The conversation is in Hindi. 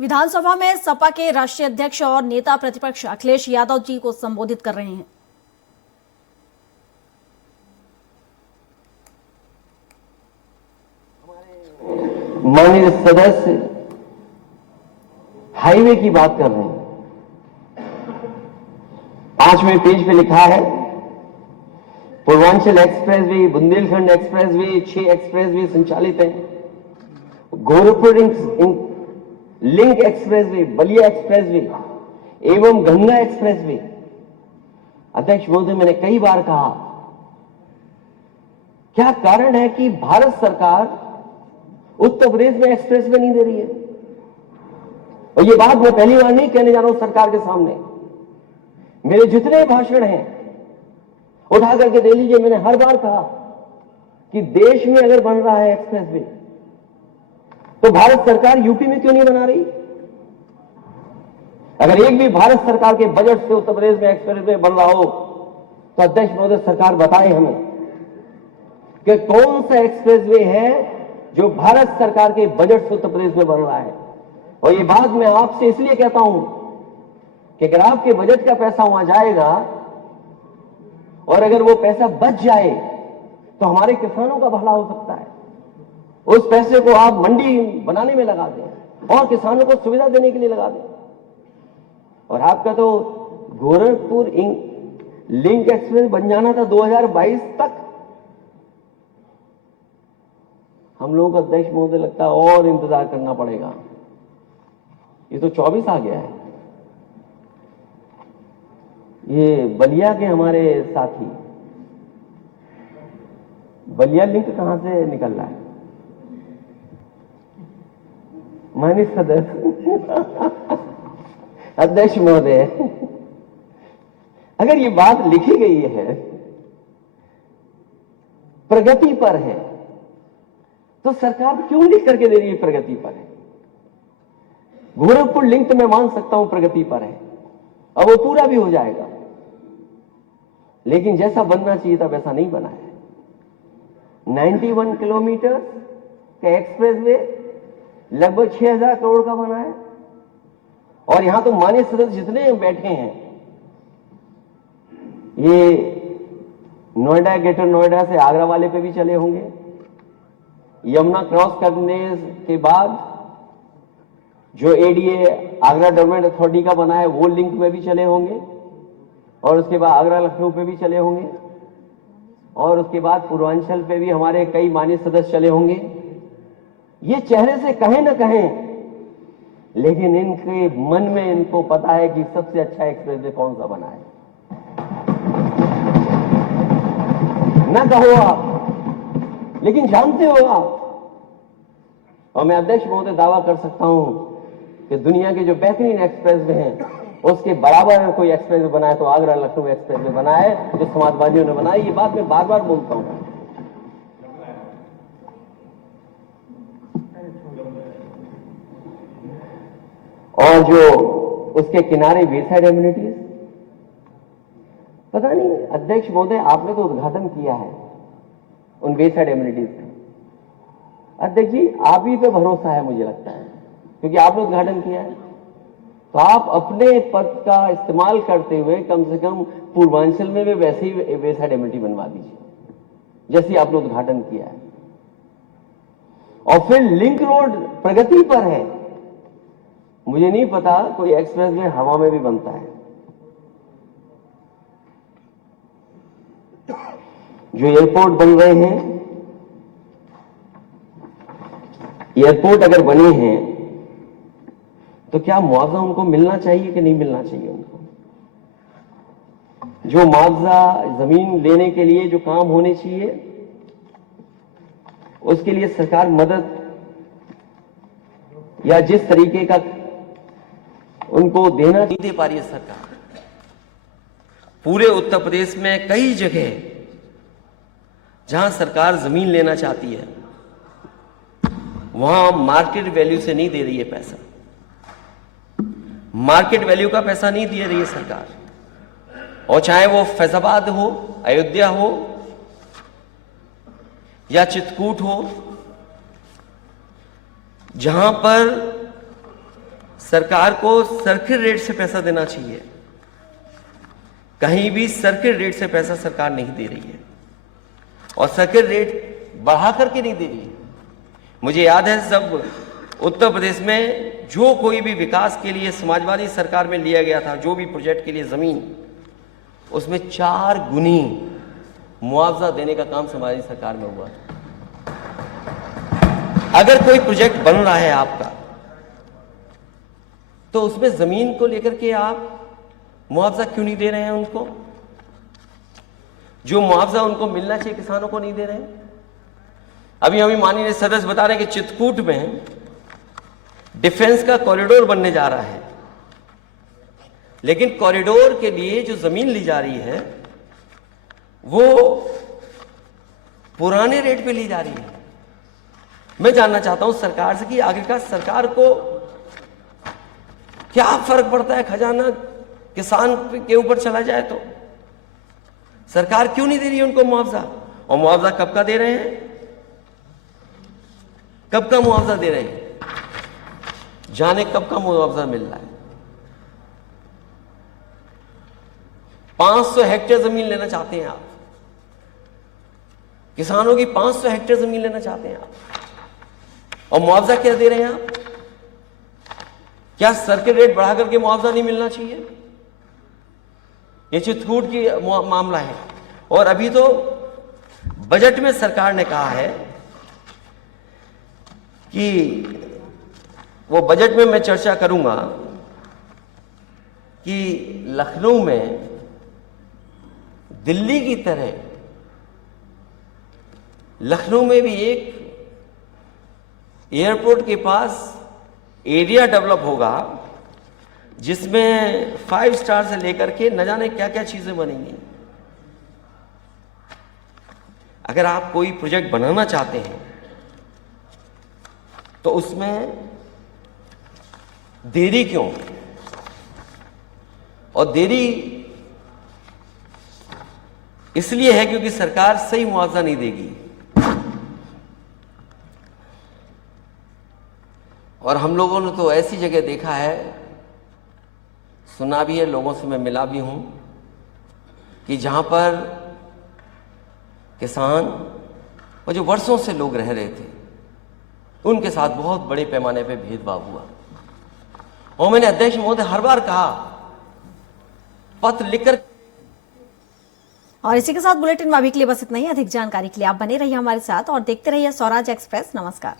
विधानसभा में सपा के राष्ट्रीय अध्यक्ष और नेता प्रतिपक्ष अखिलेश यादव जी को संबोधित कर रहे हैं। माननीय सदस्य हाईवे की बात कर रहे हैं। 5वें पेज पे लिखा है Purvanchal expressway, Bundelkhand expressway, 6 expressway संचालित हैं। Gorakhpur link expressway, Ballia expressway एवं गंगा एक्सप्रेसवे। अध्यक्ष महोदय, मैंने कई बार कहा, क्या कारण है कि भारत सरकार उत्तर प्रदेश में एक्सप्रेसवे नहीं दे रही है? और ये बात मैं पहली बार नहीं कहने जा रहा हूं सरकार के सामने। मेरे जितने भाषण हैं उठा करके दे लीजिए। मैंने हर बार कहा कि देश में अगर बन रहा है एक्सप्रेसवे तो भारत सरकार यूपी में क्यों नहीं बना रही? अगर एक भी भारत सरकार के बजट से उत्तर प्रदेश में एक्सप्रेसवे बन रहा हो तो अध्यक्ष महोदय सरकार बताए हमें कि कौन सा एक्सप्रेसवे है जो भारत सरकार के बजट से उत्तर प्रदेश में बन रहा है। और ये बात मैं आपसे इसलिए कहता हूं कि अगर आपके बजट का पैसा वहां जाएगा और अगर वो पैसा बच जाए तो हमारे किसानों का भला हो सकता है। उस पैसे को आप मंडी बनाने में लगा दें और किसानों को सुविधा देने के लिए लगा दें। और आपका तो गोरखपुर लिंक एक्सप्रेस बन जाना था 2022 तक। हम लोगों को अध्यक्ष महोदय लगता है और इंतजार करना पड़ेगा। ये तो 24 आ गया है। ये बलिया के हमारे साथी, बलिया लिंक कहां से निकल रहा है? माननीय सदस्य अध्यक्ष महोदय, अगर ये बात लिखी गई है प्रगति पर है तो सरकार क्यों लिख करके दे रही है प्रगति पर है? गोरखपुर लिंक तो मैं मान सकता हूं प्रगति पर है, अब वो पूरा भी हो जाएगा, लेकिन जैसा बनना चाहिए था वैसा नहीं बना है। 91 किलोमीटर का एक्सप्रेसवे लगभग 6000 करोड़ का बना है। और यहां तो माननीय सदस्य जितने बैठे हैं, ये नोएडा, ग्रेटर नोएडा से आगरा वाले पे भी चले होंगे। यमुना क्रॉस करने के बाद जो एडीए आगरा डेवलपमेंट अथॉरिटी का बना है वो लिंक में भी चले होंगे, और उसके बाद आगरा लखनऊ पे भी चले होंगे, और उसके बाद पूर्वांचल पे भी हमारे कई माननीय सदस्य चले होंगे। ये चेहरे से कहें न कहें, लेकिन इनके मन में इनको पता है कि सबसे अच्छा एक्सप्रेसवे कौन सा बना है। ना कहो आप, लेकिन जानते हो आप। और मैं अध्यक्ष महोदय दावा कर सकता हूं कि दुनिया के जो बेहतरीन एक्सप्रेसवे हैं उसके बराबर अगर कोई एक्सप्रेसवे बनाए तो आगरा लखनऊ एक्सप्रेसवे बना है, जो समाजवादियों ने बनाया। ये बात मैं बार बार बोलता हूं। और जो उसके किनारे वेसाइड एम्यूनिटीज, पता नहीं अध्यक्ष महोदय आपने तो उद्घाटन किया है उन वेसाइड एम्यूनिटीज का। अध्यक्ष जी, आप ही पे भरोसा है मुझे लगता है, क्योंकि आपने उद्घाटन किया है। तो आप अपने पद का इस्तेमाल करते हुए कम से कम पूर्वांचल में भी वैसी वेसाइड एम्यूनिटी बनवा दीजिए जैसी आपने उद्घाटन किया है। और फिर लिंक रोड प्रगति पर है। मुझे नहीं पता कोई एक्सप्रेसवे हवा में भी बनता है। जो एयरपोर्ट बन रहे हैं, एयरपोर्ट अगर बने हैं तो क्या मुआवजा उनको मिलना चाहिए कि नहीं मिलना चाहिए? उनको जो मुआवजा जमीन लेने के लिए जो काम होने चाहिए उसके लिए सरकार मदद या जिस तरीके का उनको देना नहीं दे पा रही है सरकार। पूरे उत्तर प्रदेश में कई जगह जहां सरकार जमीन लेना चाहती है वहां मार्केट वैल्यू से नहीं दे रही है पैसा। मार्केट वैल्यू का पैसा नहीं दे रही है सरकार। और चाहे वो फैजाबाद हो, अयोध्या हो या चित्रकूट हो, जहां पर सरकार को सर्किट रेट से पैसा देना चाहिए। कहीं भी सर्किट रेट से पैसा सरकार नहीं दे रही है और सर्किट रेट बढ़ा करके नहीं दे रही है। मुझे याद है जब उत्तर प्रदेश में जो कोई भी विकास के लिए समाजवादी सरकार में लिया गया था, जो भी प्रोजेक्ट के लिए जमीन, उसमें 4 गुनी मुआवजा देने का काम समाजवादी सरकार में हुआ। अगर कोई प्रोजेक्ट बन रहा है आपका, तो उसमें जमीन को लेकर के आप मुआवजा क्यों नहीं दे रहे हैं उनको? जो मुआवजा उनको मिलना चाहिए किसानों को नहीं दे रहे हैं। अभी हमें माननीय सदस्य बता रहे हैं कि चित्रकूट में डिफेंस का कॉरिडोर बनने जा रहा है, लेकिन कॉरिडोर के लिए जो जमीन ली जा रही है वो पुराने रेट पे ली जा रही है। मैं जानना चाहता हूं सरकार से कि आखिरकार सरकार को क्या फर्क पड़ता है? खजाना किसान के ऊपर चला जाए तो सरकार क्यों नहीं दे रही है उनको मुआवजा? और मुआवजा कब का दे रहे हैं? कब का मुआवजा दे रहे हैं? जाने कब का मुआवजा मिल रहा है? 500 हेक्टेयर जमीन लेना चाहते हैं आप, किसानों की 500 हेक्टेयर जमीन लेना चाहते हैं आप, और मुआवजा क्या दे रहे हैं आप? क्या सर्किट रेट बढ़ा करके मुआवजा नहीं मिलना चाहिए? ये चित्रकूट की मामला है। और अभी तो बजट में सरकार ने कहा है कि वो बजट में मैं चर्चा करूंगा कि लखनऊ में दिल्ली की तरह लखनऊ में भी एक एयरपोर्ट के पास एरिया डेवलप होगा जिसमें 5 स्टार से लेकर के न जाने क्या क्या चीजें बनेंगी। अगर आप कोई प्रोजेक्ट बनाना चाहते हैं तो उसमें देरी क्यों? और देरी इसलिए है क्योंकि सरकार सही मुआवजा नहीं देगी। और हम लोगों ने तो ऐसी जगह देखा है, सुना भी है, लोगों से मैं मिला भी हूं, कि जहां पर किसान और जो वर्षों से लोग रह रहे थे उनके साथ बहुत बड़े पैमाने पे भेदभाव हुआ। और मैंने अध्यक्ष महोदय हर बार कहा, पत्र लिखकर। और इसी के साथ बुलेटिन में अभी के लिए बस इतना ही। अधिक जानकारी के लिए आप बने रहिए हमारे साथ और देखते रहिए स्वराज एक्सप्रेस। नमस्कार।